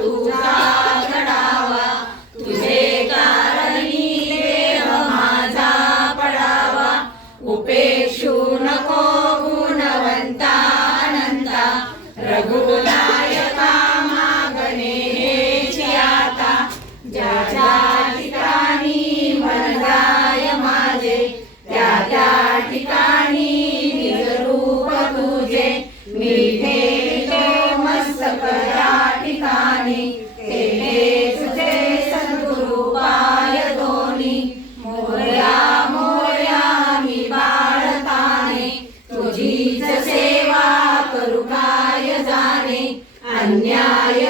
तुझा घडावा, तुझे कारणी देह माझा पडावा. उपेक्षू नको गुणवंता अनंता, रघुनायका मागणे हेची आता. ज्या ज्या ठिकाणी मन जाय माझे, त्या त्या ठिकाणी निज रूप तुझे. मी ठेवितो मस्तक या ठिकाणी, ते तुझे सद्गुरु पाय दोन्ही. मोरया मोरया मी बाळताने, तुझीच सेवा करू काय जाणे. अन्याय